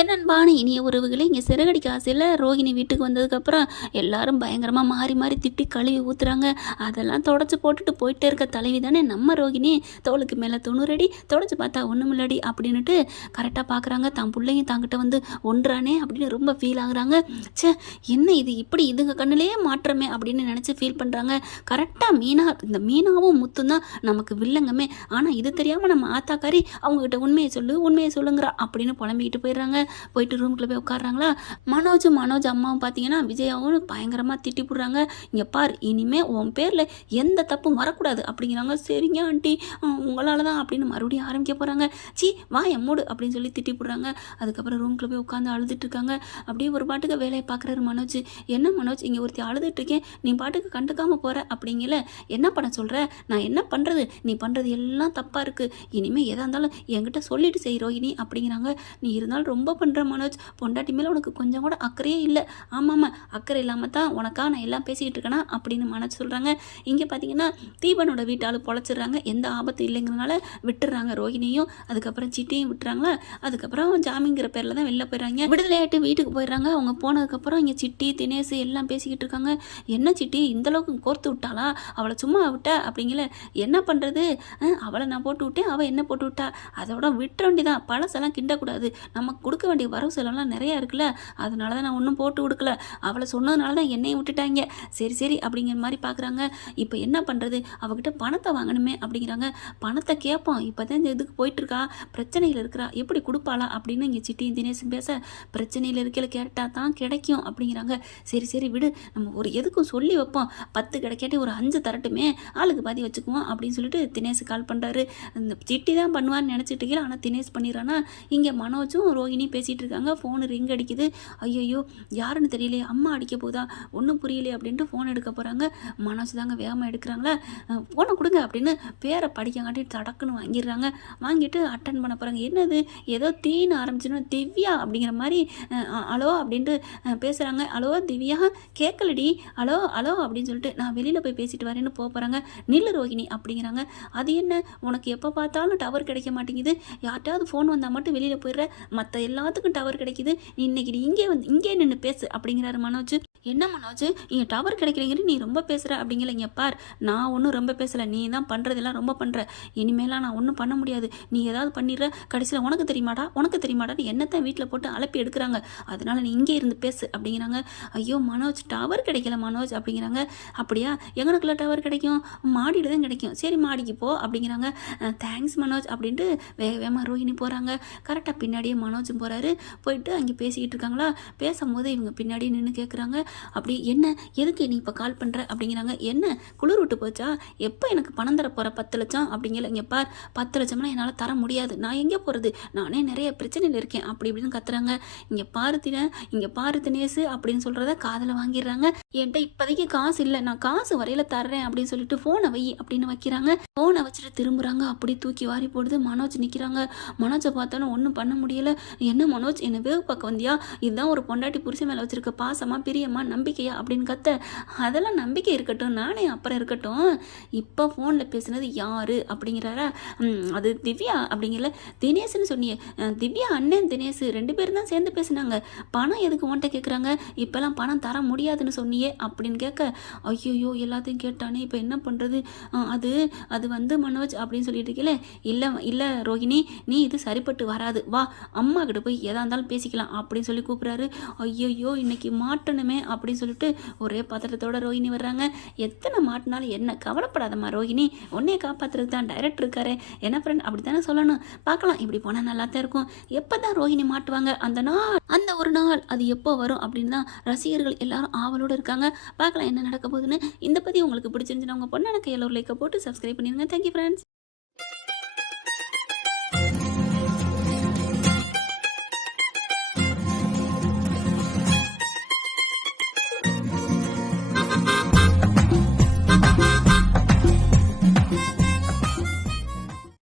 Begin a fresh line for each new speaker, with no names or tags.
என்னன்பான இனிய உறவுகளே இங்கே சிறகடிக்க ஆசையில் ரோகிணி வீட்டுக்கு வந்ததுக்கப்புறம் எல்லாரும் பயங்கரமாக மாறி மாறி திட்டி கழுவி ஊற்றுறாங்க அதெல்லாம் தொடச்சி போட்டுட்டு போயிட்டே இருக்க தலைவி தானே. நம்ம ரோகிணி தோளுக்கு மேலே தொண்ணூறடி தொடச்சி பார்த்தா ஒன்றும் இல்லடி அப்படின்னுட்டு கரெக்டாக பார்க்குறாங்க தான் பிள்ளைங்க தாங்கிட்ட வந்து ஒன்றானே அப்படின்னு ரொம்ப ஃபீல் ஆகுறாங்க. ச்சே என்ன இது? இப்படி இதுங்க கண்ணுலேயே மாற்றமே அப்படின்னு நினச்சி ஃபீல் பண்ணுறாங்க கரெக்டாக மீனா இந்த மீனாவும் முத்தும் தான் நமக்கு வில்லங்கமே. ஆனால் இது தெரியாமல் நம்ம ஆத்தாக்காரி அவங்ககிட்ட உண்மையை சொல்லு உண்மையை சொல்லுங்கிறா அப்படின்னு புலம்பிக்கிட்டு போயிடுறாங்க. போயிட்டு ரூம்குள்ளே போய் உட்காடுறாங்களா மனோஜ் மனோஜ் அம்மாவும் பார்த்தீங்கன்னா விஜயாவும் பயங்கரமாக திட்டி போடுறாங்க. இங்கே பார் இனிமே உன் பேரில் எந்த தப்பும் வரக்கூடாது அப்படிங்கிறாங்க. சரிங்க ஆண்டி. உங்களால் தான் அப்படின்னு மறுபடியும் ஆரம்பிக்க போகிறாங்க சி வா எம்மோடு அப்படின்னு சொல்லி திட்டி போடுறாங்க. அதுக்கப்புறம் ரூம்குள்ளே போய் உட்காந்து அழுதுட்டு இருக்காங்க. அப்படியே ஒரு பாட்டுக்கு வேலையை பார்க்குறாரு மனோஜ். என்ன மனோஜ் இங்கே ஒருத்தி அழுதுட்டு இருக்கேன். நீ பாட்டுக்கு கண்டுக்காமல் போகிற அப்படிங்கல. என்ன பண்ண சொல்கிற நான் என்ன பண்ணுறது நீ பண்ணுறது எல்லாம் தப்பாக இருக்குது இனிமேல் எதாக இருந்தாலும் என்கிட்ட சொல்லிட்டு செய்கிறோ இனி அப்படிங்கிறாங்க. நீ இருந்தாலும் ரொம்ப பண்ணுற மனோஜ். பொண்டாட்டி மேலே உனக்கு கொஞ்சம் கூட அக்கறையே இல்லை. ஆமாம்மா அக்கறை இல்லாமல் தான் உனக்கா நான் எல்லாம் பேசிக்கிட்டு இருக்கேனா அப்படின்னு மனோஜ் சொல்கிறாங்க இங்கே பார்த்தீங்கன்னா தீபனோட வீட்டால் பொழைச்சிடுறாங்க. எந்த ஆபத்து இல்லைங்கிறனால விட்டுறாங்க ரோஹிணியும் அதுக்கப்புறம் சிட்டியும் விட்டுறாங்களா? அதுக்கப்புறம் ஜாமிங்கிற பேரில் தான் வெளில போயிடுறாங்க. விடுதலையாட்டு வீட்டுக்கு போயிடுறாங்க. அவங்க போனதுக்கப்புறம் இங்கே சிட்டி தினேஷ் எல்லாம் பேசிக்கிட்டு இருக்காங்க. என்ன சிட்டி? இந்தளவுக்கு கோர்த்து விட்டாளா? அவளை சும்மா விட்ட அப்படிங்கல. என்ன பண்ணுறது அவளை நான் போட்டு விட்டேன். அவள் என்ன போட்டு விட்டா? அதோட விட்டுற வேண்டியதான் பழசெல்லாம் கிண்டக்கூடாது. நமக்கு கொடுக்க வேண்டிய வரவு செலவுலாம் நிறையா இருக்குல்ல? அதனால தான் நான் ஒன்றும் போட்டு கொடுக்கல அவளை சொன்னதுனால தான் என்னையும் விட்டுட்டாங்க. சரி சரி அப்படிங்கிற மாதிரி பார்க்குறாங்க இப்போ என்ன பண்ணுறது அவகிட்ட பணத்தை வாங்கணுமே அப்படிங்கிறாங்க. பணத்தை கேட்போம் இப்போ தான் இந்த இதுக்கு போயிட்டுருக்கா. பிரச்சனையில் இருக்கிறா. எப்படி கொடுப்பாளா அப்படின்னு இங்கே சிட்டியும் தினேஷும் பேச பிரச்சனையில் இருக்கையில் கேட்டால் தான் கிடைக்கும் அப்படிங்கிறாங்க. சரி சரி விடு. நம்ம ஒரு எதுக்கும் சொல்லி வைப்போம். பத்து கிடைக்காட்டி ஒரு அஞ்சு தரட்டுமே. ஆளுக்கு பாதி வச்சுக்குவோம் அப்படின்னு சொல்லிட்டு தினேஷ் கால் பண்ணுறாரு இந்த சிட்டி தான் பண்ணுவான்னு நினச்சிட்டு ஆனால் தினேஷ் பண்ணிடுறானா இங்கே மனோஜும் ரோஹிணி பேசிகிட்டு இருக்காங்க ஃபோனு ரிங் அடிக்குது. ஐயோ யாருன்னு தெரியலையே. அம்மா அடிக்க போதா? ஒன்றும் புரியலையே அப்படின்ட்டு ஃபோன் எடுக்க போகிறாங்க மனசு தாங்க வேகமாக எடுக்கிறாங்களா? ஃபோனை கொடுங்க அப்படின்னு பேரை படிக்கங்காட்டி தடக்குன்னு வாங்கிடுறாங்க. வாங்கிட்டு அட்டன் பண்ண போகிறாங்க என்னது? ஏதோ தீன்னு ஆரம்பிச்சுன்னு திவ்யா அப்படிங்கிற மாதிரி அலோ அப்படின்ட்டு பேசுகிறாங்க ஹலோ திவ்யா? கேட்கலடி அலோ அலோ அப்படின்னு சொல்லிட்டு நான் வெளியில் போய் பேசிட்டு வரேன்னு போக போகிறாங்க நில்லு ரோஹிணி அப்படிங்கிறாங்க. அது என்ன? உனக்கு எப்போ பார்த்தாலும் டவர் கிடைக்க மாட்டேங்குது. யார்கிட்டயாவது ஃபோன் வந்தால் மட்டும் வெளியில் போயிடுற. மற்ற எல்லாத்துக்கும் டவர் கிடைக்குது. நீ இன்னைக்கு நீ இங்கே வந்து இங்கே நின்று பேசு அப்படிங்கிறாரு மனோஜ். என்ன மனோஜ்? இங்கே டவர் கிடைக்கிறீங்க நீ ரொம்ப பேசுகிற அப்படிங்கிற இங்கே பார். நான் ஒன்றும் ரொம்ப பேசலை. நீ தான் பண்ணுறதெல்லாம் ரொம்ப பண்ணுற இனிமேலாம் நான் ஒன்றும் பண்ண முடியாது. நீ ஏதாவது பண்ணிடுற. கடைசியில் உனக்கு தெரியுமாடா? உனக்கு தெரியுமாடான்னு என்னத்தான் வீட்டில் போட்டு அலப்பி எடுக்கிறாங்க. அதனால் நீ இங்கே இருந்து பேசு அப்படிங்கிறாங்க. ஐயோ மனோஜ் டவர் கிடைக்கல மனோஜ் அப்படிங்கிறாங்க. அப்படியா? எங்களுக்குள்ள டவர் கிடைக்கும். மாடியில் தான் கிடைக்கும். சரி மாடிக்கு போ அப்படிங்கிறாங்க. தேங்க்ஸ் மனோஜ் அப்படின்ட்டு வேக வேகமாக ரோஹிணி போகிறாங்க கரெக்டாக பின்னாடியே மனோஜும் போகிறாரு போயிட்டு அங்கே பேசிக்கிட்டு இருக்காங்களா? பேசும்போது இவங்க பின்னாடியே நின்று கேட்குறாங்க அப்படி என்ன எதுக்கு நீ இப்போ கால் பண்ணுற அப்படிங்கிறாங்க. என்ன? குளிர் விட்டு போச்சா? எப்போ எனக்கு பணம் தர போகிற பத்து லட்சம்? அப்படிங்கிற இங்கே பார் பத்து லட்சம்னா என்னால் தர முடியாது. நான் எங்கே போகிறது நானே நிறைய பிரச்சனையில் இருக்கேன். அப்படி இப்படின்னு கத்துறாங்க. இங்கே பாரு தின இங்கே பாரு தினேசு அப்படின்னு சொல்கிறத காதில் வாங்கிடுறாங்க. என்கிட்ட இப்போதைக்கு காசு இல்லை. நான் காசு வரையில் தர்றேன் அப்படின்னு சொல்லிட்டு ஃபோனை வை அப்படின்னு வைக்கிறாங்க. ஃபோனை வச்சுட்டு திரும்புகிறாங்க அப்படி தூக்கி வாரி போடுது. மனோஜ் நிற்கிறாங்க மனோஜை பார்த்தோன்னே ஒன்றும் பண்ண முடியல. என்ன மனோஜ்? என்னை வேவு பார்க்க வந்தியா? இதுதான் ஒரு பொண்டாட்டி புருஷன் மேலே வச்சுருக்க பாசமாக பாசமா பிரியமா நம்பிக்கையா அப்படின்னு கத்த அதெல்லாம் நம்பிக்கை இருக்கட்டும் நானே அப்புறம் இருக்கட்டும். இப்போ ஃபோனில் பேசுனது யாரு? அப்படிங்கிறாரா? அது திவ்யா. அப்படிங்கல தினேஷ்னு சொன்னியே திவ்யா அண்ணன் தினேஷ் ரெண்டு பேரும் தான் சேர்ந்து பேசுனாங்க. பணம் எதுக்கு உன்ட்ட கேட்குறாங்க இப்போல்லாம் பணம் தர முடியாதுன்னு சொன்னியே அப்படின்னு கேட்க ஐயோ எல்லாத்தையும் கேட்டானே இப்போ என்ன பண்ணுறது அது அது வந்து மனோஜ் அப்படின்னு சொல்லிட்டு இருக்கல இல்லை இல்லை ரோஹிணி நீ இது சரிப்பட்டு வராது. வா அம்மா கிட்ட போய் எதா இருந்தாலும் பேசிக்கலாம் அப்படின்னு சொல்லி கூப்பிட்றாரு. ஐயோ இன்னைக்கு மாட்டணுமே அப்படின்னு சொல்லிட்டு ஒரே பாத்திரத்தோட ரோஹிணி வர்றாங்க. எத்தனை மாட்டினாலும் என்ன? கவலைப்படாதம்மா ரோஹிணி. உன்னையே காப்பாற்றுறது தான் டைரக்டர் இருக்காரு. என்ன ஃப்ரெண்ட் அப்படி தானே சொல்லணும். பார்க்கலாம். இப்படி போனால் நல்லா தான் இருக்கும். எப்போ தான் ரோஹிணி மாட்டுவாங்க? அந்த நாள் அந்த ஒரு நாள். அது எப்போ வரும் அப்படின்னு தான் ரசிகர்கள் எல்லாரும் ஆவலோடு இருக்காங்க. பார்க்கலாம் என்ன நடக்க போகுதுன்னு. இந்த பற்றி உங்களுக்கு பிடிச்சிருந்துச்சுன்னா உங்கள் பொண்ணான கையில் ஒரு லைக்கை போட்டு சப்ஸ்கிரைப் பண்ணிடுங்க. Thank you friends